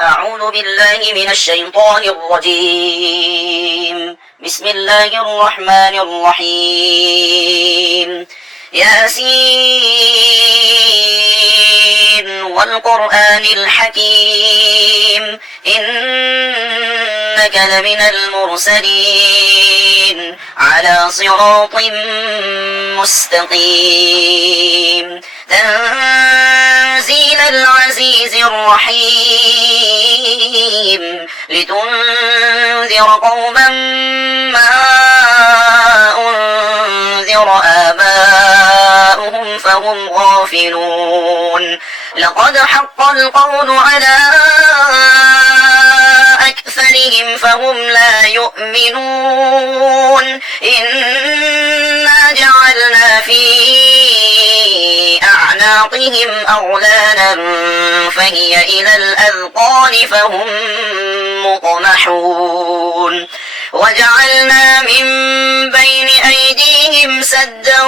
أعوذ بالله من الشيطان الرجيم. بسم الله الرحمن الرحيم. ياسين والقرآن الحكيم إنك لمن المرسلين على صراط مستقيم تنزيل العزيز الرحيم لتنذر قوما ما أنذر آباؤهم فهم غافلون لقد حق القول على أكثرهم فهم لا يؤمنون إنا جعلنا في أعناقهم أغلالا فهي إلى الأذقان فهم مقمحون وجعلنا من بين أيديهم سدا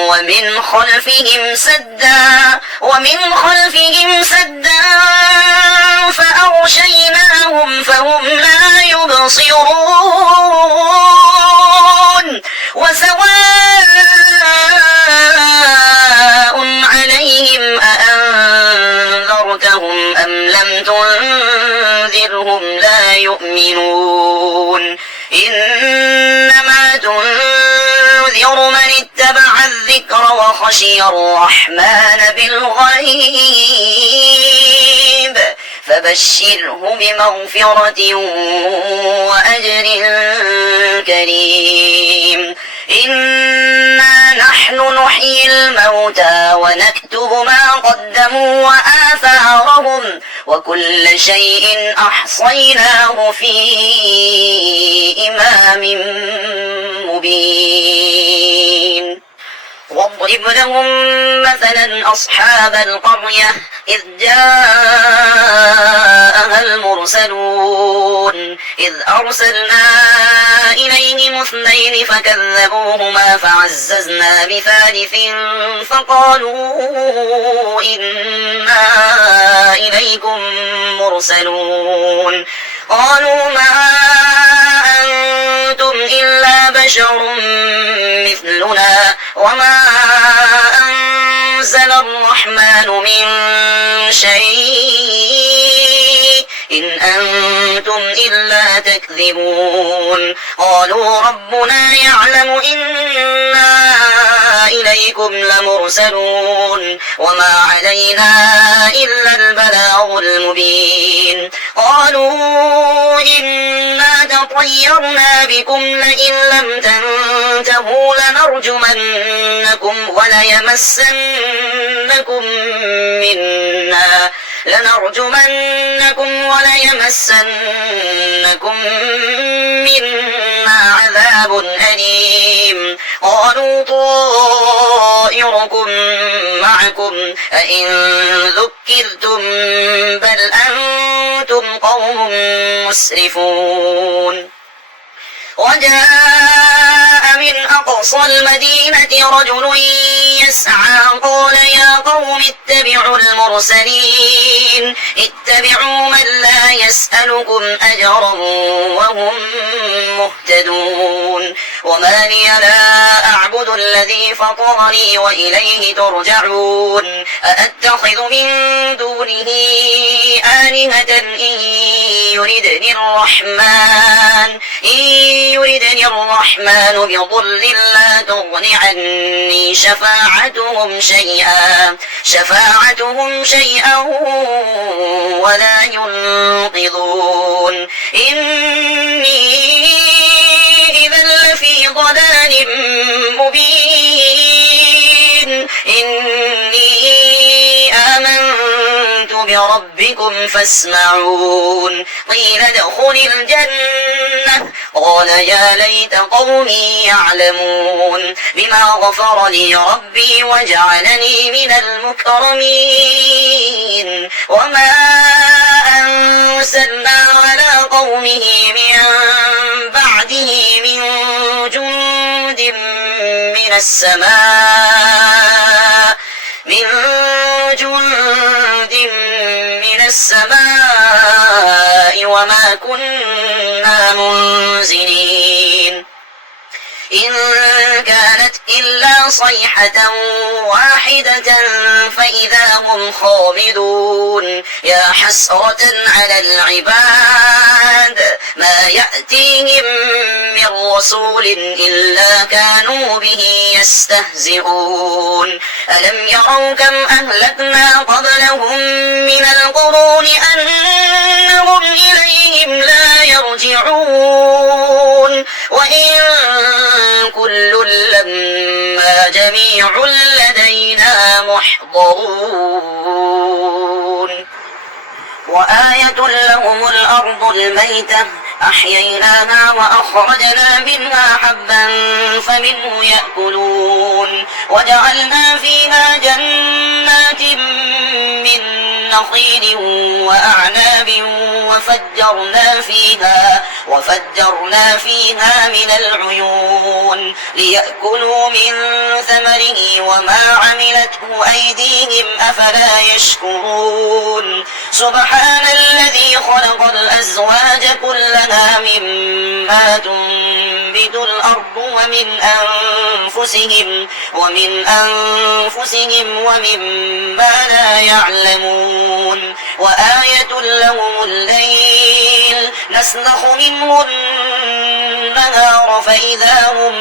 ومن خلفهم سدا فأغشيناهم فهم لا يبصرون وسواء عليهم أأنذرتهم أم لم تنذرهم لا يؤمنون إنما تنذر من اتبع الذكر وخشي الرحمن بالغيب فبشره بمغفرة وأجر كريم إنا نحن نحيي الموتى ونكتب ما قدموا وآثارهم وكل شيء أحصيناه في إمام مبين واضرب لهم مثلا أصحاب القرية إذ جاءها المرسلون إذ أرسلنا إليهم اثنين فكذبوهما فعززنا بثالث فقالوا إنا إليكم مرسلون قالوا ما أنتم إلا بشر مثلنا وما أنزل الرحمن من شيء إن أنتم إلا تكذبون قالوا ربنا يعلم إنا إليكم لمرسلون وما علينا إلا البلاغ المبين قالوا إنا تطيرنا بكم لئن لم تنتهوا لنرجمنكم وليمسنكم منا عذاب أليم قالوا طائركم معكم أئن ذكرتم بل أنتم قوم مسرفون وجاء من أقصى المدينة رجل يسعى قال يا قوم اتبعوا المرسلين اتبعوا من لا يسألكم أجرا وهم مهتدون وما لي لا أعبد الذي فطرني وإليه ترجعون أأتخذ من دونه آلهة إن يردني الرحمن بضر لا تغن عني شفاعتهم شيئا ولا ينقذون إني إذا لفي ضلال مبين إني آمنت بربكم فاسمعون قيل ادخل الجنة قال يا ليت قومي يعلمون بما غفر لي ربي وجعلني من المكرمين وما أنزلنا على قومه من بعده من جند من السماء السماء وما كنا منزلين إن كانت إلا صيحة واحدة فإذا هم خامدون يا حسرة على العباد ما يأتيهم من رسول إلا كانوا به يستهزئون ألم يروا كم أهلكنا قبلهم من القرون أنهم إليهم لا يرجعون وإن كل لما جميع لدينا محضرون وآية لهم الأرض الميتة أحييناها وأخرجنا منها حبا فمنه يأكلون وجعلنا فيها جنات من نخيل وأعناب وفجرنا فيها من العيون ليأكلوا من ثمره وما عملته أيديهم أفلا يشكرون سبحان الذي خلق الأزواج كلها مما تنبت الأرض ومن أنفسهم ومما لا يعلمون وآية لهم الليل نسلخ منه النهار فإذا هم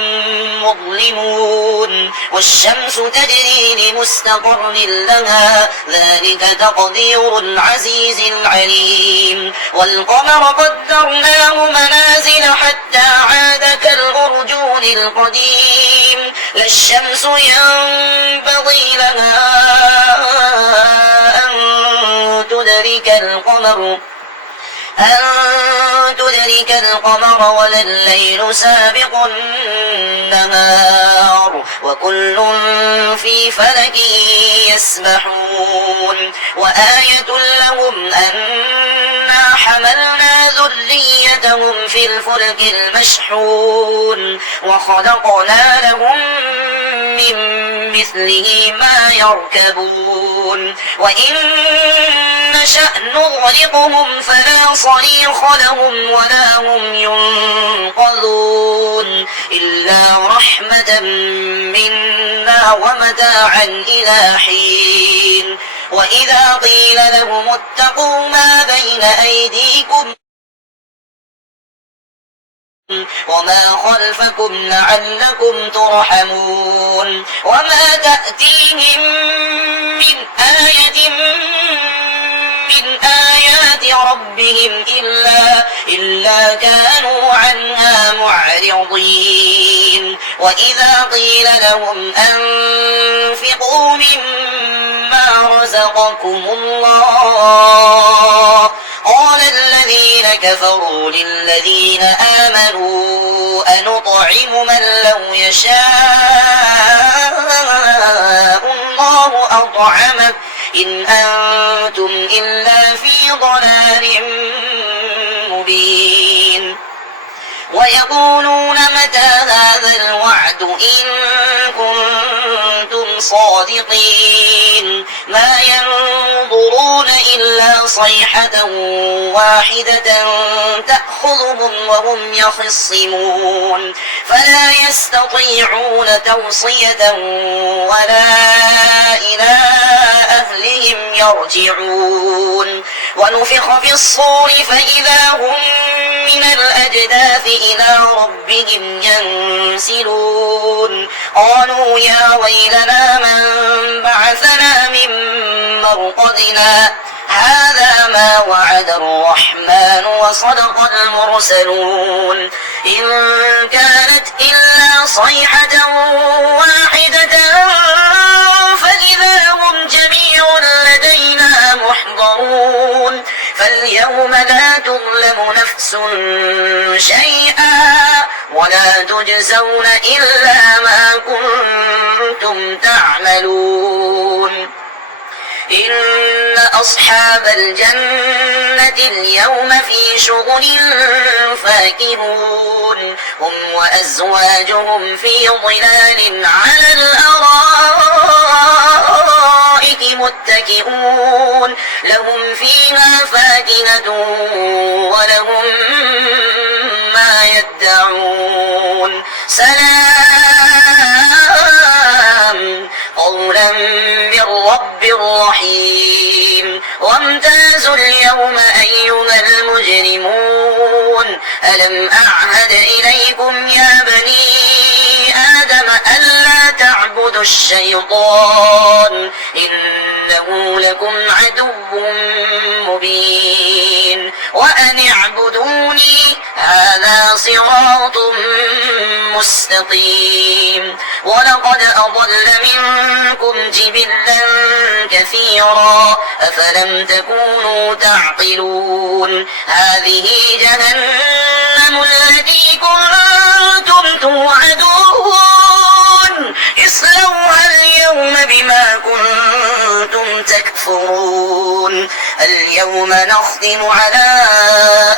مظلمون والشمس تجري لمستقر لها ذلك تقدير العزيز العليم والقمر قدرناه منازل حتى عاد كالأرجون القديم لا الشمس ينبغي لها أن تدرك القمر ولا الليل سابق النهار وكل في فلك يسبحون وآية لهم أنا حملنا ذريتهم في الفلك المشحون وخلقنا لهم من مثله ما يركبون وإن نشأ نغرقهم فلا صريخ لهم ولا هم ينقذون إلا رحمة منا ومتاعا إلى حين وإذا قيل لهم اتقوا ما بين أيديكم وما خلفكم لعلكم ترحمون وما تأتيهم من آية من آيات ربهم إلا كانوا عنها معرضين وإذا قيل لهم أنفقوا مما رزقكم الله قال الذين كفروا للذين آمنوا أنطعم من لو يشاء الله أطعمه إن أنتم إلا في ضلال مبين ويقولون متى هذا الوعد إن كنتم صادقين ما ينظرون إلا صيحة واحدة تأخذهم وهم يخصمون فلا يستطيعون توصية ولا إلى أهلهم يرجعون ونفخ في الصور فإذا هم من الأجداث إلى ربهم ينسلون قالوا يا ويلنا من بعثنا من مرقدنا هذا ما وعد الرحمن وصدق المرسلون إن كانت إلا صيحة واحدة فإذا هم جميع لدينا محضرون فاليوم لا تظلم نفس شيئا ولا تجزون إلا ما كنتم تعملون إن أصحاب الجنة اليوم في شغل فاكهون هم وأزواجهم في ظلال على الأرائك الأرائك متكئون لهم فيها فاكهة ولهم ما يدعون سلام قولا من رب رحيم وامتازوا اليوم أيها المجرمون ألم أعهد إليكم يا بني آدم ألا تعبدوا الشيطان إنه لكم عدو مبين وأن اعبدوني هذا صراط مستقيم ولقد أضل منكم جبلا كثيرا أفلم تكونوا تعقلون هذه جهنم التي كنتم توعدون اصلوها اليوم بما كنتم تكفرون اليوم نختم على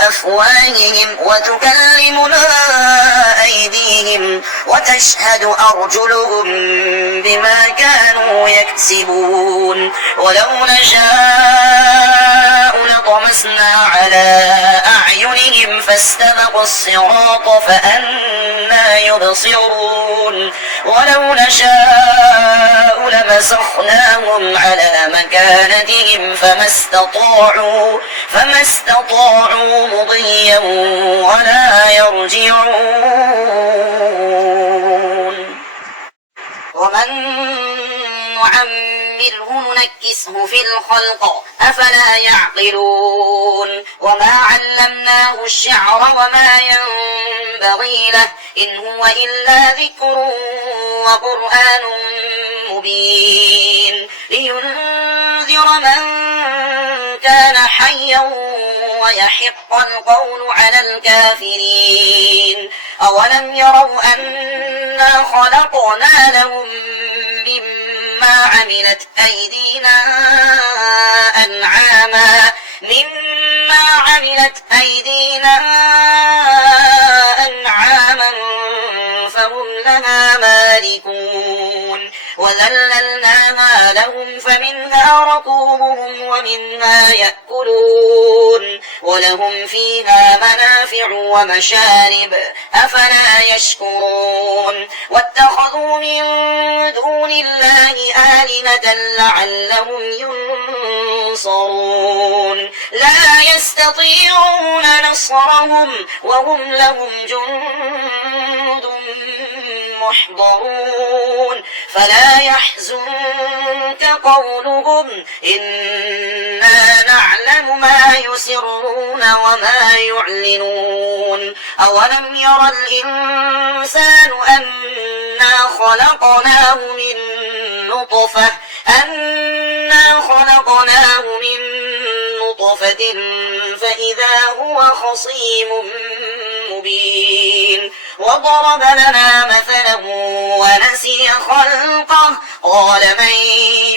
أفواههم وتكلمنا أيديهم وتشهد أرجلهم بما كانوا يكسبون ولو نشاء لطمسنا على أعينهم فاستبقوا الصراط فأنى يبصرون ولو نشاء لمسخناهم على مكانتهم فما استطاعوا مضيا ولا يرجعون ومن نعمره ننكسه في الخلق أفلا يعقلون وما علمناه الشعر وما ينبغي له إن هو إلا ذكر وقرآن مبين لينذر من كان حيا ويحق القول على الكافرين أولم يروا أنا خلقنا لهم مما عملت أيدينا أنعاما فهم لها مالكون وذللناها لهم فمنها ركوبهم ومنها يأكلون ولهم فيها منافع ومشارب أفلا يشكرون واتخذوا من دون الله آلهة لعلهم ينصرون لا يستطيعون نصرهم وهم لهم جند محضرون فلا يحزنك قولهم إنا نعلم ما يسرون وما يعلنون أولم ير الإنسان أنا خلقناه من نطفة فإذا هو خصيم مبين وضرب لنا مثلا ونسي خلقه قال من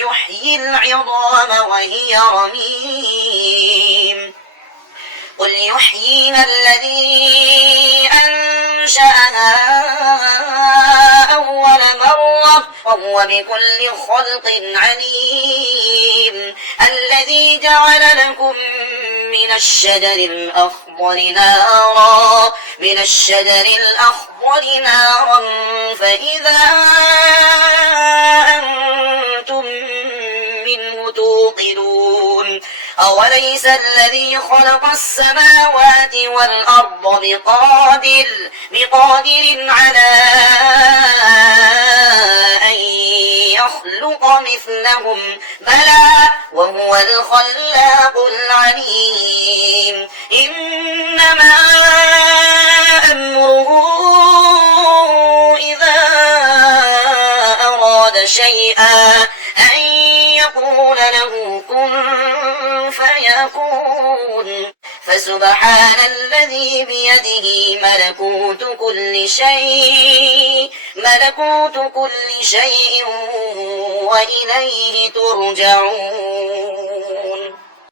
يحيي العظام وهي رميم قل يحييها الذي أنشأها أول مرة وهو بكل خلق عليم الذي جعل لكم من الشجر الأخضر نارا فإذا أنتم منه توقدون أوليس الذي خلق السماوات والأرض بقادر على أن يخلق مثلهم بلى وهو الخلاق العليم إنما أمره إذا أراد شيئا أن يقول له كن فيكون فسبحان الذي بيده ملكوت كل شيء وإليه ترجعون